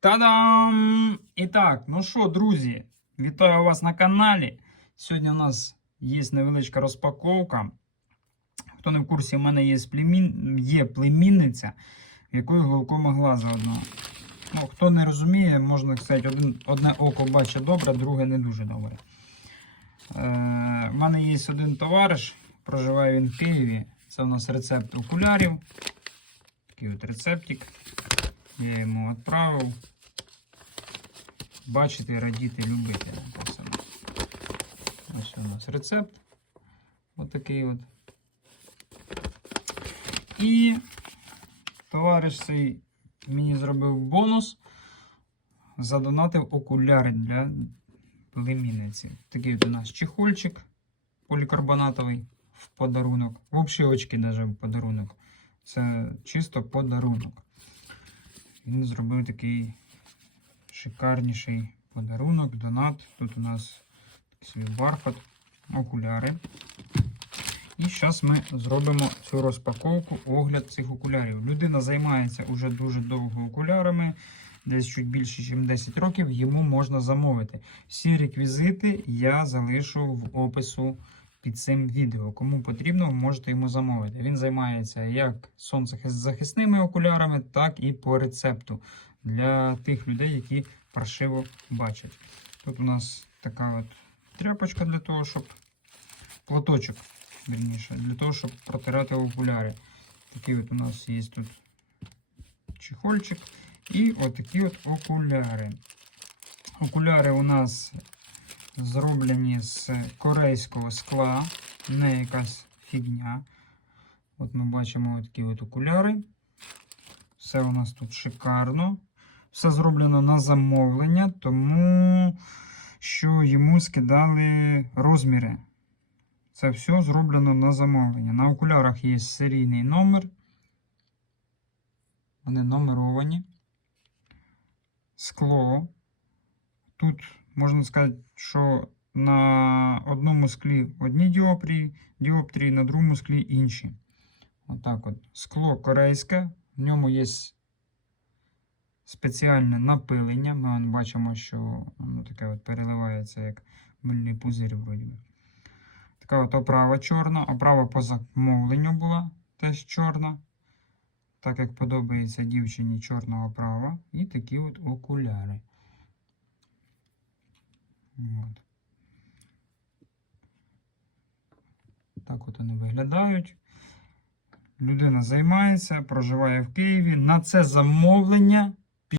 Та-дам! І так, ну що, друзі, вітаю вас на каналі. Сьогодні у нас є невеличка розпаковка. Хто не в курсі, в мене є, племін... є племінниця, в якої глаукома глаза одного. Ну, хто не розуміє, можна сказати, один, одне око бачить добре, друге не дуже добре. Е, в мене є один товариш, проживає він в Києві. Це у нас рецепт окулярів. Такий от рецептик. Я йому відправив. Бачити, радіти, любити. написано. Ось у нас рецепт. Ось такий от. І товариш цей мені зробив бонус. Задонатив окуляри для племінниці. Такий от у нас чехольчик полікарбонатовий в подарунок. Взагалі очки навіть в подарунок. Це чисто подарунок. Він зробив такий шикарніший подарунок, донат. Тут у нас собі бархат, окуляри. І зараз ми зробимо цю розпаковку, огляд цих окулярів. Людина займається уже дуже довго окулярами, десь чуть більше, ніж 10 років, йому можна замовити. Всі реквізити я залишу в опису під цим відео. Кому потрібно, можете йому замовити. Він займається як сонцезахисними окулярами, так і по рецепту для тих людей, які паршиво бачать. Тут у нас така от тряпочка для того, щоб платочок, верніше, для того, щоб протирати окуляри. Такий от у нас є тут чехольчик. І отакі от окуляри. Окуляри у нас зроблені з корейського скла, не якась фігня. От ми бачимо такі от окуляри. Все у нас тут шикарно. Все зроблено на замовлення, тому що йому скидали розміри. Це все зроблено на замовлення. На окулярах є серійний номер. Вони номеровані. Скло. Тут можна сказати, що на одному склі одні діоптрії, діоптрії, на другому склі інші. Отак от. Скло корейське, в ньому є спеціальне напилення. Ми бачимо, що воно таке от переливається, як мильний пузир вроді би. Така от оправа чорна. Оправа по замовленню була теж чорна. Так як подобається дівчині чорна оправа. І такі от окуляри. От. Так от вони виглядають. Людина займається, проживає в Києві. На це замовлення